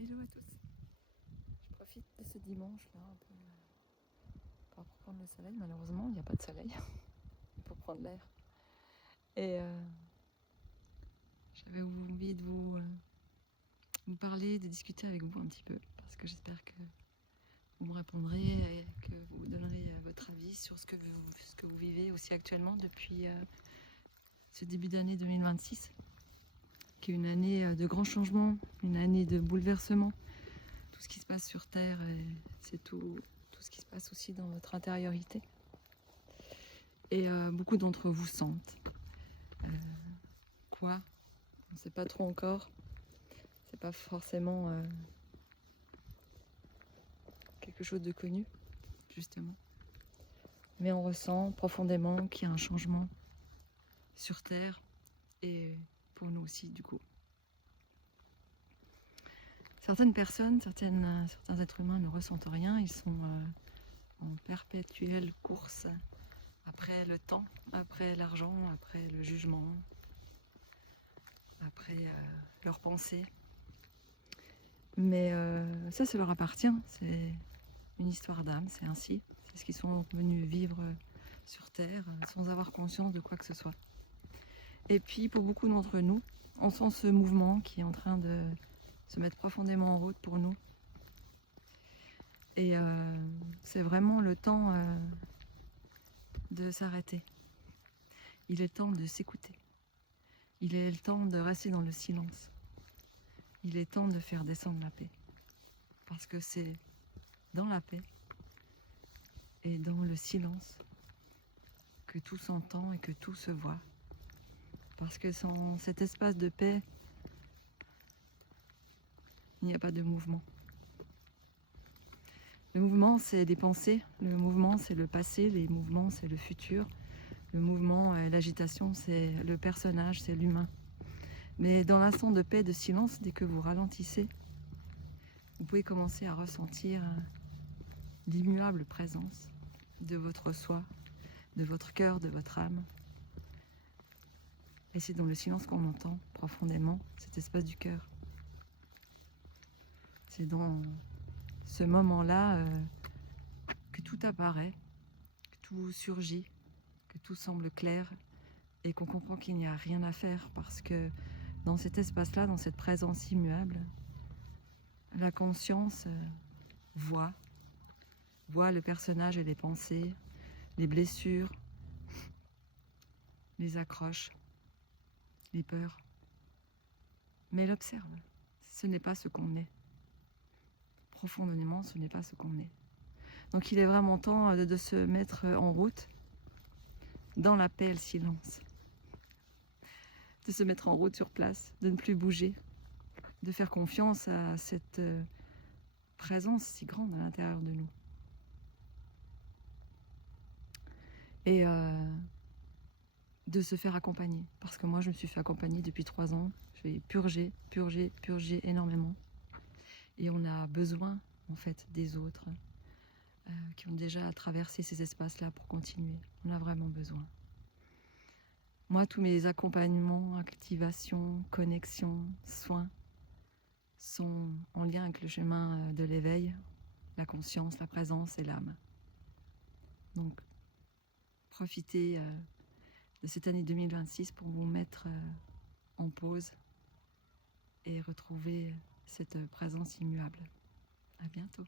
Hello à tous. Je profite de ce dimanche là un peu pas pour prendre le soleil, malheureusement il n'y a pas de soleil, pour prendre l'air. Et j'avais envie de vous parler, de discuter avec vous un petit peu, parce que j'espère que vous me répondrez et que vous donnerez votre avis sur ce que vous vivez aussi actuellement depuis ce début d'année 2026, qui est une année de grands changements, une année de bouleversement. Tout ce qui se passe sur Terre, c'est tout ce qui se passe aussi dans votre intériorité. Et beaucoup d'entre vous sentent quoi, on ne sait pas trop encore. C'est pas forcément quelque chose de connu, justement. Mais on ressent profondément qu'il y a un changement sur Terre et pour nous aussi, du coup. Certaines personnes, certains êtres humains ne ressentent rien, ils sont en perpétuelle course après le temps, après l'argent, après le jugement, après leurs pensées. Mais ça leur appartient, c'est une histoire d'âme, c'est ainsi. C'est ce qu'ils sont venus vivre sur Terre sans avoir conscience de quoi que ce soit. Et puis pour beaucoup d'entre nous, on sent ce mouvement qui est en train de se mettre profondément en route pour nous. Et c'est vraiment le temps de s'arrêter. Il est temps de s'écouter. Il est le temps de rester dans le silence. Il est temps de faire descendre la paix. Parce que c'est dans la paix et dans le silence que tout s'entend et que tout se voit. Parce que sans cet espace de paix, il n'y a pas de mouvement. Le mouvement, c'est des pensées. Le mouvement, c'est le passé. Les mouvements, c'est le futur. Le mouvement, l'agitation, c'est le personnage, c'est l'humain. Mais dans l'instant de paix, de silence, dès que vous ralentissez, vous pouvez commencer à ressentir l'immuable présence de votre soi, de votre cœur, de votre âme. Et c'est dans le silence qu'on entend profondément cet espace du cœur. C'est dans ce moment-là que tout apparaît, que tout surgit, que tout semble clair et qu'on comprend qu'il n'y a rien à faire parce que dans cet espace-là, dans cette présence immuable, la conscience voit le personnage et les pensées, les blessures, les accroches, les peurs, mais elle observe. Ce n'est pas ce qu'on est. Profondément, ce n'est pas ce qu'on est. Donc il est vraiment temps de se mettre en route dans la paix et le silence. De se mettre en route sur place, de ne plus bouger, de faire confiance à cette présence si grande à l'intérieur de nous. Et de se faire accompagner. Parce que moi, je me suis fait accompagner depuis 3 ans. J'ai purgé énormément. Et on a besoin, en fait, des autres qui ont déjà traversé ces espaces-là pour continuer. On a vraiment besoin. Moi, tous mes accompagnements, activations, connexions, soins sont en lien avec le chemin de l'éveil, la conscience, la présence et l'âme. Donc, profitez de cette année 2026 pour vous mettre en pause et retrouver cette présence immuable. À bientôt.